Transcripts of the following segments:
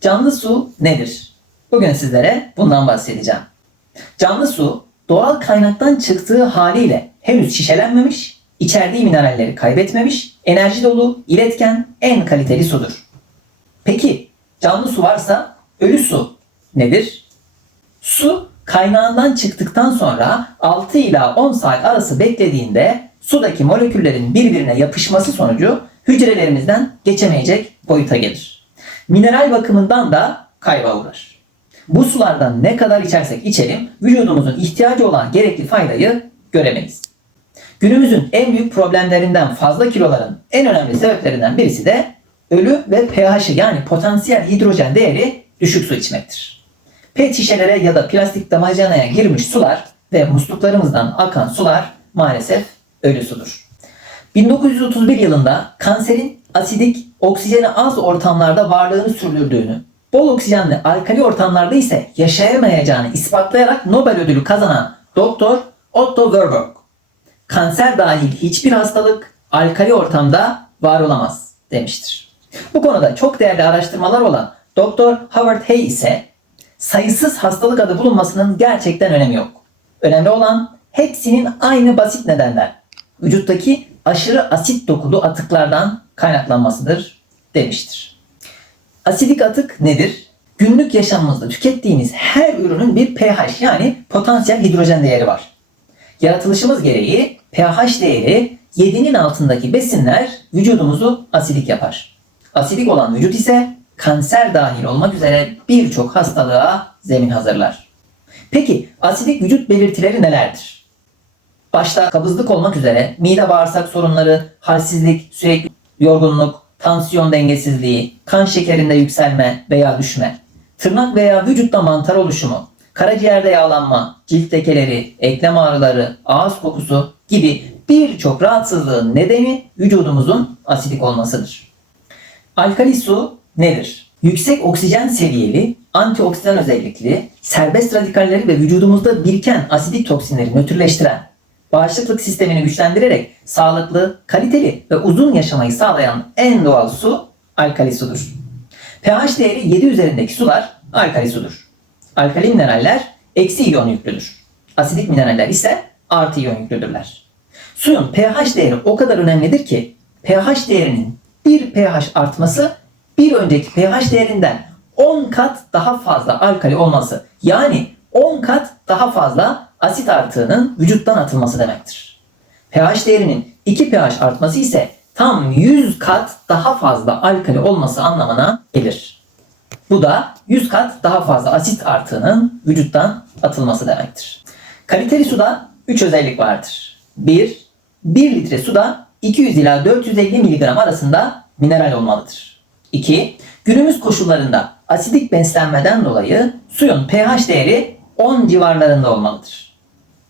Canlı su nedir? Bugün sizlere bundan bahsedeceğim. Canlı su doğal kaynaktan çıktığı haliyle henüz şişelenmemiş, içerdiği mineralleri kaybetmemiş, enerji dolu, iletken, en kaliteli sudur. Peki canlı su varsa ölü su nedir? Su kaynağından çıktıktan sonra 6 ila 10 saat arası beklediğinde sudaki moleküllerin birbirine yapışması sonucu hücrelerimizden geçemeyecek boyuta gelir. Mineral bakımından da kayba uğrar. Bu sulardan ne kadar içersek içelim vücudumuzun ihtiyacı olan gerekli faydayı göremeyiz. Günümüzün en büyük problemlerinden fazla kiloların en önemli sebeplerinden birisi de ölü ve pH'i yani potansiyel hidrojen değeri düşük su içmektir. Pet şişelere ya da plastik damacanaya girmiş sular ve musluklarımızdan akan sular maalesef ölü sudur. 1931 yılında kanserin asidik, oksijeni az ortamlarda varlığını sürdürdüğünü, bol oksijenli alkali ortamlarda ise yaşayamayacağını ispatlayarak Nobel ödülü kazanan Doktor Otto Warburg, kanser dahil hiçbir hastalık alkali ortamda var olamaz demiştir. Bu konuda çok değerli araştırmalar olan Doktor Howard Hay ise sayısız hastalık adı bulunmasının gerçekten önemi yok. Önemli olan hepsinin aynı basit nedenler. Vücuttaki aşırı asit dokulu atıklardan kaynaklanmasıdır demiştir. Asidik atık nedir? Günlük yaşamımızda tükettiğimiz her ürünün bir pH yani potansiyel hidrojen değeri var. Yaratılışımız gereği pH değeri 7'nin altındaki besinler vücudumuzu asidik yapar. Asidik olan vücut ise kanser dahil olmak üzere birçok hastalığa zemin hazırlar. Peki asidik vücut belirtileri nelerdir? Başta kabızlık olmak üzere mide bağırsak sorunları, halsizlik, sürekli yorgunluk, tansiyon dengesizliği, kan şekerinde yükselme veya düşme, tırnak veya vücutta mantar oluşumu, karaciğerde yağlanma, cilt lekeleri, eklem ağrıları, ağız kokusu gibi birçok rahatsızlığın nedeni vücudumuzun asidik olmasıdır. Alkali su nedir? Yüksek oksijen seviyeli, antioksidan özellikli, serbest radikalleri ve vücudumuzda biriken asidik toksinleri nötrleştiren, bağışıklık sistemini güçlendirerek sağlıklı, kaliteli ve uzun yaşamayı sağlayan en doğal su alkali sudur. pH değeri 7 üzerindeki sular alkali sudur. Alkali mineraller eksi iyon yüklüdür. Asidik mineraller ise artı iyon yüklüdürler. Suyun pH değeri o kadar önemlidir ki pH değerinin 1 pH artması bir önceki pH değerinden 10 kat daha fazla alkali olması yani 10 kat daha fazla asit artığının vücuttan atılması demektir. pH değerinin 2 pH artması ise tam 100 kat daha fazla alkali olması anlamına gelir. Bu da 100 kat daha fazla asit artığının vücuttan atılması demektir. Kaliteli suda 3 özellik vardır. 1. 1 litre suda 200 ila 450 mg arasında mineral olmalıdır. 2. Günümüz koşullarında asidik beslenmeden dolayı suyun pH değeri 10 civarlarında olmalıdır.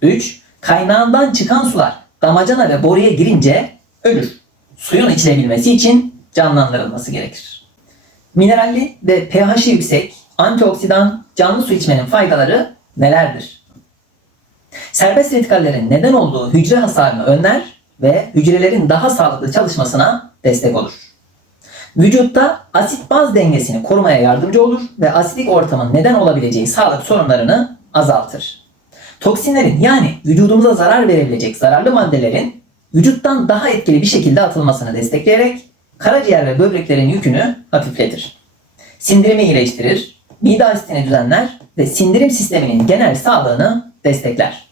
3. Kaynağından çıkan sular damacana ve boruya girince ölür. Suyun içilebilmesi için canlandırılması gerekir. Mineralli ve pH'i yüksek antioksidan canlı su içmenin faydaları nelerdir? Serbest radikallerin neden olduğu hücre hasarını önler ve hücrelerin daha sağlıklı çalışmasına destek olur. Vücutta asit baz dengesini korumaya yardımcı olur ve asidik ortamın neden olabileceği sağlık sorunlarını azaltır. Toksinlerin yani vücudumuza zarar verebilecek zararlı maddelerin vücuttan daha etkili bir şekilde atılmasını destekleyerek karaciğer ve böbreklerin yükünü hafifletir. Sindirimi iyileştirir, mide asitini düzenler ve sindirim sisteminin genel sağlığını destekler.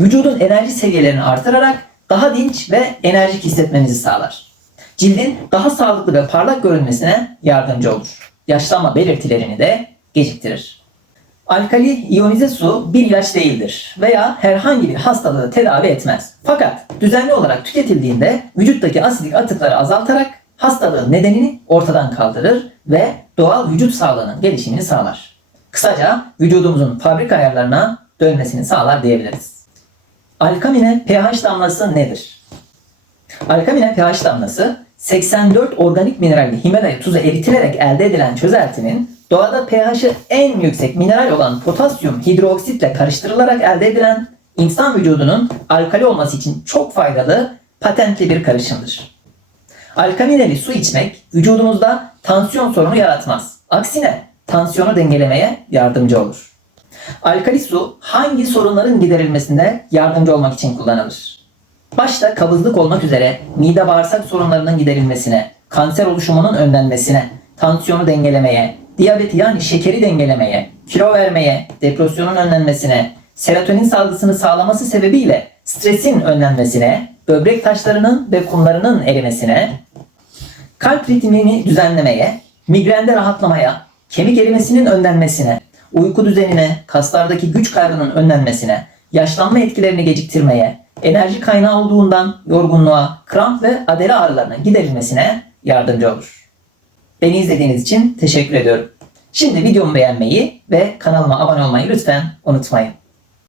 Vücudun enerji seviyelerini artırarak daha dinç ve enerjik hissetmenizi sağlar. Cildin daha sağlıklı ve parlak görünmesine yardımcı olur. Yaşlanma belirtilerini de geciktirir. Alkali iyonize su bir ilaç değildir veya herhangi bir hastalığı tedavi etmez. Fakat düzenli olarak tüketildiğinde vücuttaki asidik atıkları azaltarak hastalığın nedenini ortadan kaldırır ve doğal vücut sağlığının gelişimini sağlar. Kısaca vücudumuzun fabrika ayarlarına dönmesini sağlar diyebiliriz. Alkamine pH damlası nedir? Alkamine pH damlası 84 organik mineralli Himalaya tuzu eritilerek elde edilen çözeltinin doğada pH'i en yüksek mineral olan potasyum hidroksitle karıştırılarak elde edilen insan vücudunun alkali olması için çok faydalı patentli bir karışımdır. Alkamineli su içmek vücudumuzda tansiyon sorunu yaratmaz. Aksine tansiyonu dengelemeye yardımcı olur. Alkali su hangi sorunların giderilmesinde yardımcı olmak için kullanılır? Başta kabızlık olmak üzere mide bağırsak sorunlarının giderilmesine, kanser oluşumunun önlenmesine, tansiyonu dengelemeye, diyabeti yani şekeri dengelemeye, kilo vermeye, depresyonun önlenmesine, serotonin salgısını sağlaması sebebiyle stresin önlenmesine, böbrek taşlarının ve kumlarının erimesine, kalp ritmini düzenlemeye, migrende rahatlamaya, kemik erimesinin önlenmesine, uyku düzenine, kaslardaki güç kaybının önlenmesine, yaşlanma etkilerini geciktirmeye, enerji kaynağı olduğundan yorgunluğa, kramp ve adere ağrılarının giderilmesine yardımcı olur. Beni izlediğiniz için teşekkür ediyorum. Şimdi videomu beğenmeyi ve kanalıma abone olmayı lütfen unutmayın.